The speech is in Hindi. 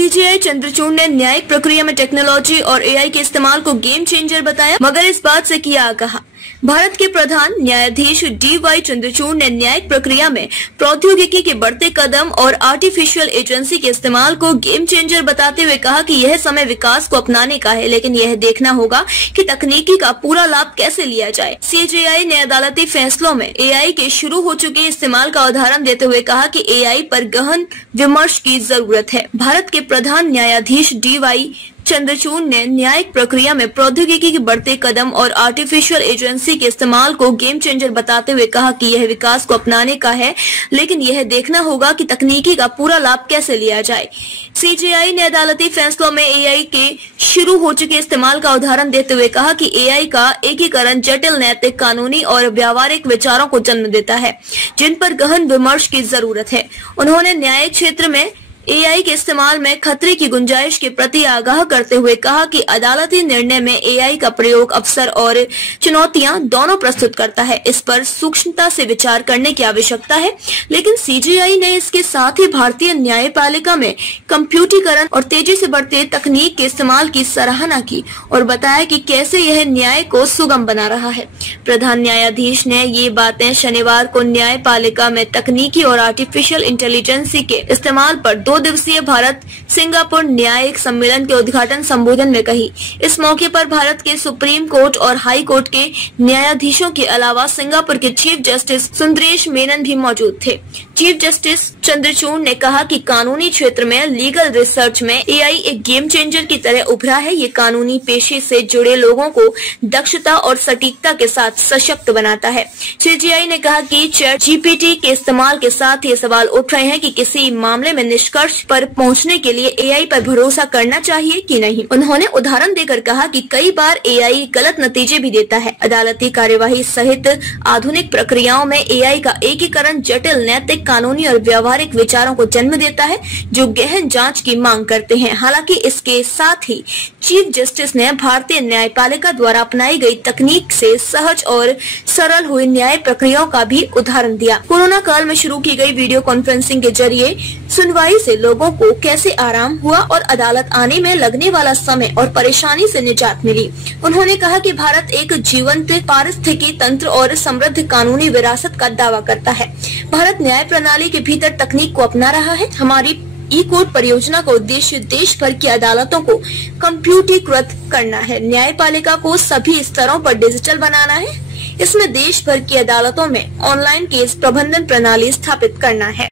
सीजेआई चंद्रचूड़ ने न्यायिक प्रक्रिया में टेक्नोलॉजी और एआई के इस्तेमाल को गेम चेंजर बताया, मगर इस बात से किया आगाह। भारत के प्रधान न्यायाधीश DY चंद्रचूड़ ने न्यायिक प्रक्रिया में प्रौद्योगिकी के बढ़ते कदम और आर्टिफिशियल इंटेलिजेंस के इस्तेमाल को गेम चेंजर बताते हुए कहा कि यह समय विकास को अपनाने का है, लेकिन यह देखना होगा कि तकनीकी का पूरा लाभ कैसे लिया जाए। CJI ने अदालती फैसलों में AI के शुरू हो चुके इस्तेमाल का उदाहरण देते हुए कहा कि AI पर गहन विमर्श की जरूरत है। भारत के प्रधान न्यायाधीश DY चंद्रचूड़ ने न्यायिक प्रक्रिया में प्रौद्योगिकी के बढ़ते कदम और आर्टिफिशियल इंटेलिजेंस के इस्तेमाल को गेम चेंजर बताते हुए कहा कि यह विकास को अपनाने का है, लेकिन यह देखना होगा कि तकनीकी का पूरा लाभ कैसे लिया जाए। CJI ने अदालती फैसलों में AI के शुरू हो चुके इस्तेमाल का उदाहरण देते हुए कहा कि AI का एकीकरण जटिल नैतिक, कानूनी और व्यावहारिक विचारों को जन्म देता है, जिन पर गहन विमर्श की जरूरत है। उन्होंने न्यायिक क्षेत्र में AI के इस्तेमाल में खतरे की गुंजाइश के प्रति आगाह करते हुए कहा कि अदालती निर्णय में AI का प्रयोग अवसर और चुनौतियां दोनों प्रस्तुत करता है। इस पर सूक्ष्मता से विचार करने की आवश्यकता है, लेकिन CJI ने इसके साथ ही भारतीय न्यायपालिका में कंप्यूटरीकरण और तेजी से बढ़ते तकनीक के इस्तेमाल की सराहना की और बताया कि कैसे यह न्याय को सुगम बना रहा है। प्रधान न्यायाधीश ने ये बातें शनिवार को न्यायपालिका में तकनीकी और आर्टिफिशियल इंटेलिजेंस के इस्तेमाल पर 2 दिवसीय भारत सिंगापुर न्यायिक सम्मेलन के उद्घाटन संबोधन में कही। इस मौके पर भारत के सुप्रीम कोर्ट और हाई कोर्ट के न्यायाधीशों के अलावा सिंगापुर के चीफ जस्टिस सुंदरेश मेनन भी मौजूद थे। चीफ जस्टिस चंद्रचूड़ ने कहा कि कानूनी क्षेत्र में लीगल रिसर्च में AI एक गेम चेंजर की तरह उभरा है। ये कानूनी पेशे से जुड़े लोगों को दक्षता और सटीकता के साथ सशक्त बनाता है। CJI ने कहा कि ChatGPT के इस्तेमाल के साथ ये सवाल उठ रहे हैं कि किसी मामले में निष्कर्ष पर पहुंचने के लिए AI पर भरोसा करना चाहिए कि नहीं। उन्होंने उदाहरण देकर कहा कि कई बार AI गलत नतीजे भी देता है। अदालती कार्यवाही सहित आधुनिक प्रक्रियाओं में AI का एकीकरण जटिल नैतिक, कानूनी और व्यावहारिक विचारों को जन्म देता है, जो गहन जांच की मांग करते हैं। हालांकि इसके साथ ही चीफ जस्टिस ने भारतीय न्यायपालिका द्वारा अपनाई गई तकनीक से सहज और सरल हुई न्याय प्रक्रियाओं का भी उदाहरण दिया। कोरोना काल में शुरू की गई वीडियो कॉन्फ्रेंसिंग के जरिए सुनवाई से लोगों को कैसे आराम हुआ और अदालत आने में लगने वाला समय और परेशानी से निजात मिली। उन्होंने कहा कि भारत एक जीवंत पारिस्थितिकी तंत्र और समृद्ध कानूनी विरासत का दावा करता है। भारत न्याय प्रणाली के भीतर तकनीक को अपना रहा है। हमारी ई-कोर्ट परियोजना का उद्देश्य देश भर की अदालतों को कंप्यूटरीकृत करना है, न्यायपालिका को सभी स्तरों पर डिजिटल बनाना है। इसमें देश भर की अदालतों में ऑनलाइन केस प्रबंधन प्रणाली स्थापित करना है।